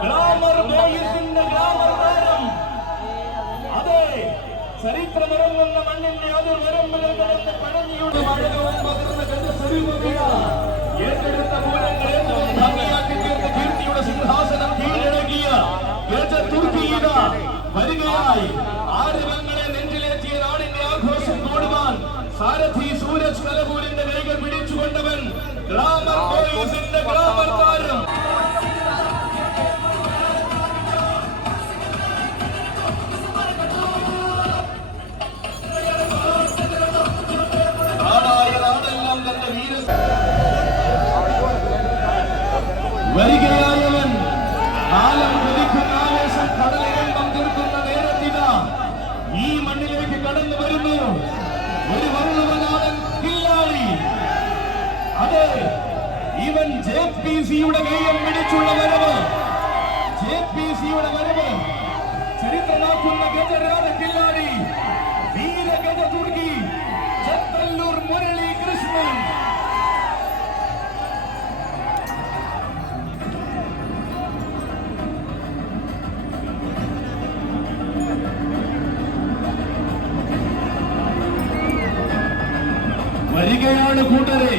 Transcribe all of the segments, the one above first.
Glamour ബോയ്സിന്റെ glamour അതെ ചരിത്രമിറങ്ങുന്ന മണ്ണിന്റെ അതിർ വരമ്പുകൾ കടന്ന് പഴഞ്ഞിയുടെ മഴകവും പകർന്ന ഗജസ്വരൂപമില്ല ഏറ്റെടുത്ത പൂരങ്ങൾ ഏറ്റവും വരികയായവൻ കാലം കൊതിക്കുന്ന ആവേശം കടലിരമ്പം തീർക്കുന്ന നേരത്തിത ഈ മണ്ണിലേക്ക് കടന്നു വരുന്നു. ഒരു വറുവനാടൻ കില്ലാടി. അതെ ഇവൻ ജെ പി സിയുടെ കൈയം പിടിച്ചുള്ള വരവ്. ജെ പി സിയുടെ വരവ്. ചരിത്രമാക്കുന്ന ഗജരാജ കില്ലാടി. വീരഗജ തുർക്കി ചത്തല്ലൂർ മുരളി കൃഷ്ണൻ വരികയാണ് കൂട്ടരെ.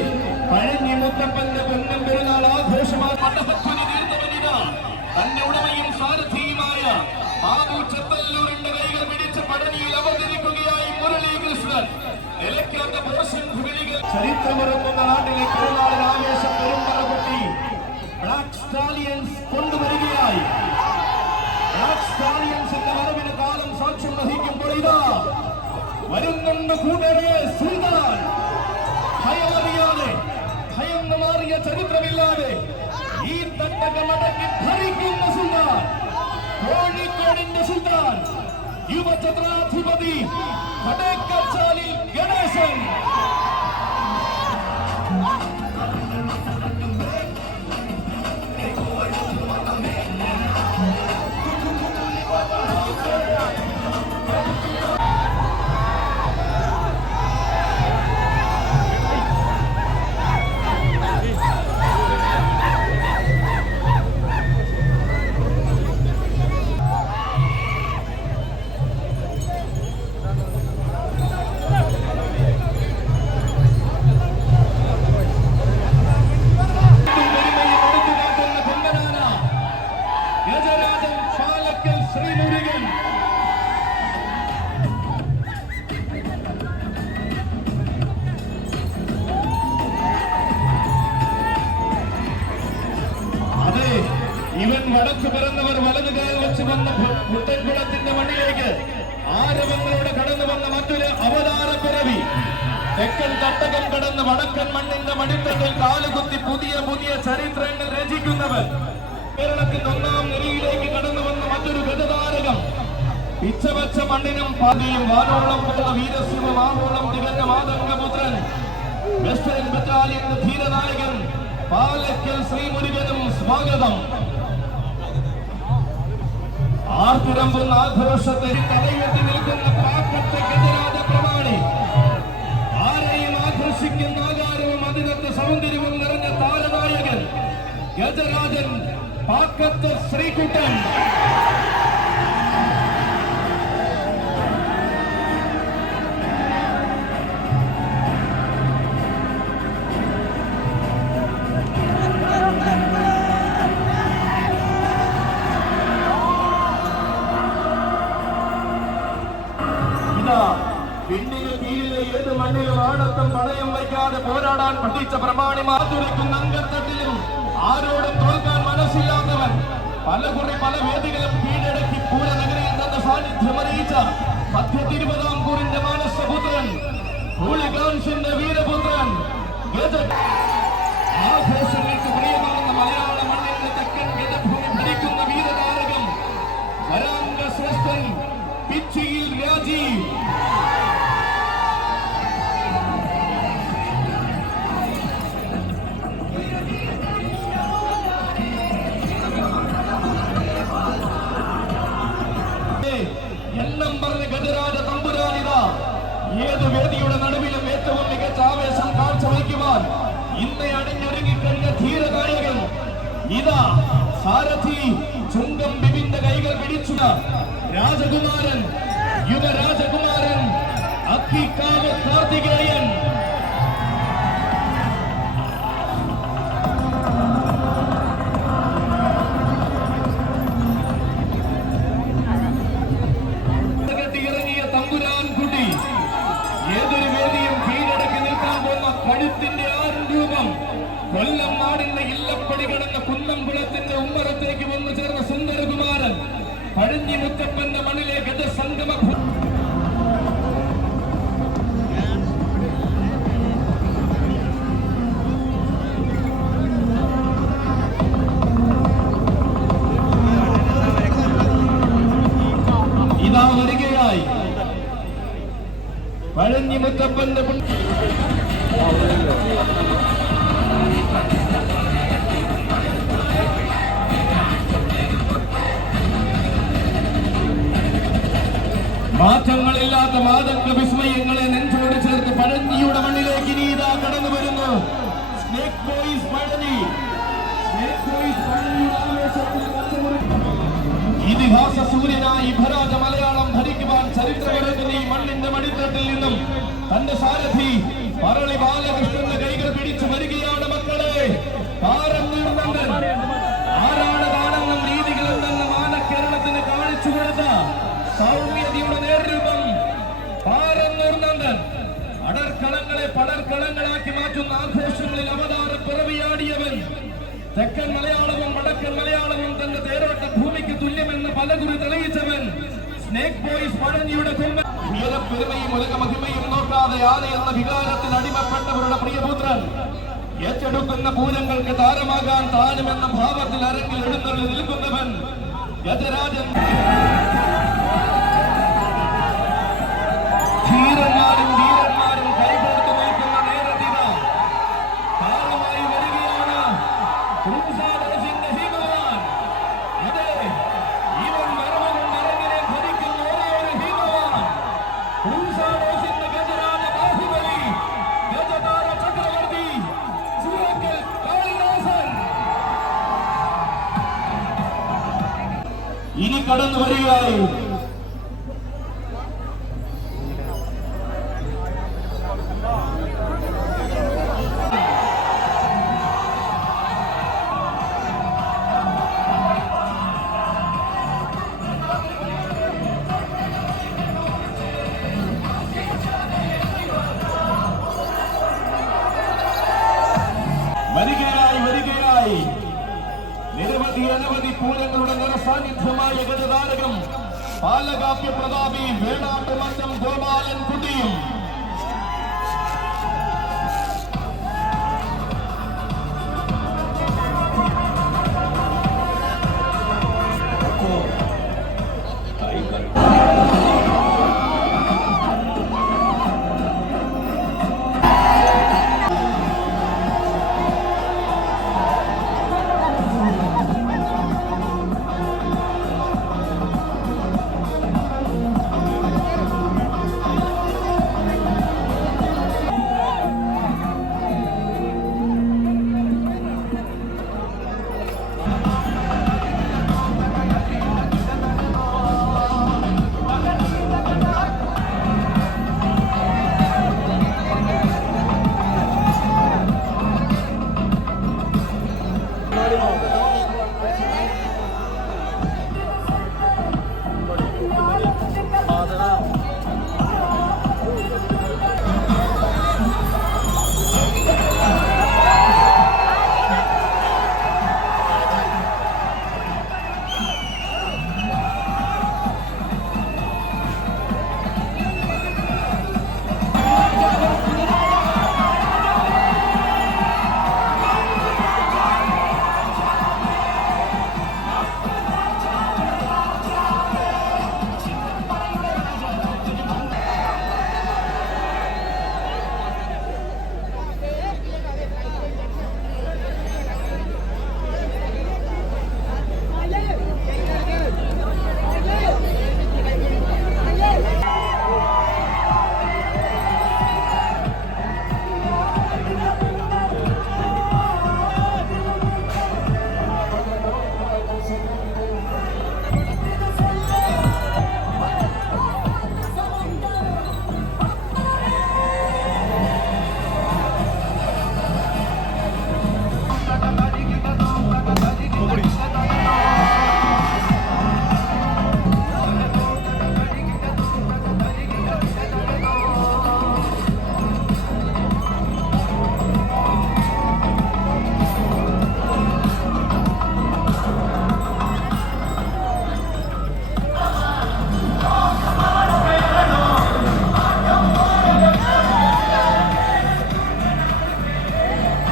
പഴഞ്ഞി മുത്തപ്പന്റെ പൊന്നും പെരുന്നാൾ ആഘോഷമായി മണ്ഡപത്തിന് തീർത്തവനിത തന്റെ ഉടമയും സാരഥിയുമായ ബാബു ചെത്തല്ലൂരിന്റെ കൈകൾ പിടിച്ച് പഴനിയിൽ അവതരിക്കുകയായി മുരളീകൃഷ്ണൻ നിലയ്ക്കാത്ത പോഷൻ വിളികൾ ചരിത്രമിറങ്ങുന്ന നാട്ടിലെ പെരുന്നാളിൽ ആവേശം പെരുമ്പറ കുട്ടി ബ്ലാക്ക് സ്റ്റാലിയൻസ് കൊണ്ടുവരികയായി. ബ്ലാക്ക് സ്റ്റാലിയൻസിന്റെ വരവിന് കാലം സാക്ഷ്യം വഹിക്കുമ്പോൾ ഇതാ. വരുന്നുണ്ട് കൂട്ടരെ സുൽത്താൻ ഭയമറിയാതെ ഭയം മാറിയ ചരിത്രമില്ലാതെ ഈ തട്ടകം അടക്കി ഭരിക്കുന്ന സുൽത്താൻ കോഴിക്കോടിന്റെ സുൽത്താൻ യുവചത്രാധിപതി ഗണേശൻ. വടക്ക് പിറന്നവർ വലതുകാൽ വെച്ച് വന്ന മുട്ടൻകുളത്തിന്റെ മണ്ണിലേക്ക്. ആരവങ്ങളോട് കടന്നു വന്ന മറ്റൊരു അവതാര പിറവി. തെക്കൻ തട്ടകം കടന്ന് വടക്കൻ മണ്ണിന്റെ മടിത്തട്ടിൽ കാലുകുത്തി പുതിയ പുതിയ ചരിത്രങ്ങൾ രചിക്കുന്നവർ. കേരളത്തിന്റെ ഒന്നാം നിരയിലേക്ക് കടന്നു വന്ന മറ്റൊരു ഗതതാരകം പിച്ചവച്ച മണ്ണിനും പാതയും വാനോളം പോലെ വീരസിംഹ മാവോളം തികഞ്ഞ മാതംഗപുത്രൻ. വെസ്റ്റേൺ ബറ്റാലിയന്റെ ധീരനായകൻ പാലക്കൽ ശ്രീമുരുകനും സ്വാഗതം. ആർത്തിരമ്പുന്ന ആഘോഷത്തെ തലയുയർത്തി നിൽക്കുന്ന ഗജരാജ പ്രമാണി. ആരെയും ആകർഷിക്കുന്ന ആകാരവും അതിനത്തെ സൗന്ദര്യവും നിറഞ്ഞ താരനായകൻ ഗജരാജൻ പാക്കത്ത് ശ്രീകുട്ടൻ. പോരാടാൻ പഠിച്ച പ്രമാണി മാതുരയ്ക്കുന്ന അംഗത്തട്ടിലും ആരോടും തോൽക്കാൻ മനസ്സില്ലാത്തവൻ പല കുറി പല വേദികളും കീഴടക്കി പൂരനഗരിയിൽ തന്റെ സാന്നിധ്യം അറിയിച്ച മധ്യ തിരുവിതാംകൂറിന്റെ മാനസപുത്രൻ ഹൂളിഗാൻസിന്റെ വീരപുത്രൻ ഗജ ഇതാ സാരഥി ചുങ്കം ബിബിന്റെ കൈകൾ പിടിച്ചു രാജകുമാരൻ യുവരാജകുമാരൻ അക്കിക്കാവ് കാർത്തികേയൻ. പഴഞ്ഞി മുത്തപ്പന്റെ മണ്ണിലെ ഗജസംഗമ മാറ്റങ്ങളില്ലാത്ത മാതംഗ വിസ്മയങ്ങളെ നെഞ്ചോട് ചേർത്ത് പഴഞ്ഞിയുടെ മണ്ണിലേക്ക് ഇനി ഇതാ കടന്നു വരുന്നു. സ്നേക് ബോയ്സ് ഇതിഹാസ സൂര്യനായി ഭരാജ മലയാളം ഭരിക്കുവാൻ ചരിത്രപരത്തിന് ഈ മണ്ണിന്റെ മടിത്തട്ടിൽ നിന്നും തന്റെ സാരഥി പറളി ബാലകൃഷ്ണന്റെ മാറ്റുന്ന ആഘോഷങ്ങളിൽ അവതാര പിറവിയാടിയവൻ തെക്കൻ മലയാളവും വടക്കൻ മലയാളവും തന്റെ തേരോട്ട ഭൂമിക്ക് തുല്യമെന്ന് പലകുറി തെളിയിച്ചവൻ. സ്നേക് ബോയ്സ് കൊമ്പൻ. ഉയരപ്പെരുമയും ഉലക മഹിമയും നോക്കാതെ ആന എന്ന വികാരത്തിൽ അടിമപ്പെട്ടവരുടെ പ്രിയപുത്രൻ. ഏറ്റെടുക്കുന്ന പൂരങ്ങൾക്ക് താരമാകാൻ താനുമെന്ന ഭാവത്തിൽ അരങ്ങിൽ എഴുന്നള്ളി നിൽക്കുന്നവൻ ഗജരാജൻ. ധീരന്മാരും കടന്നു വരികയായി വരികയായി പൂരങ്ങളുടെ നിറസാന്നിധ്യമായ ഗജതാരകം പാലകാപ്യ പ്രതാപി വേണാട്ട് ഗോപാലൻ കുട്ടിയും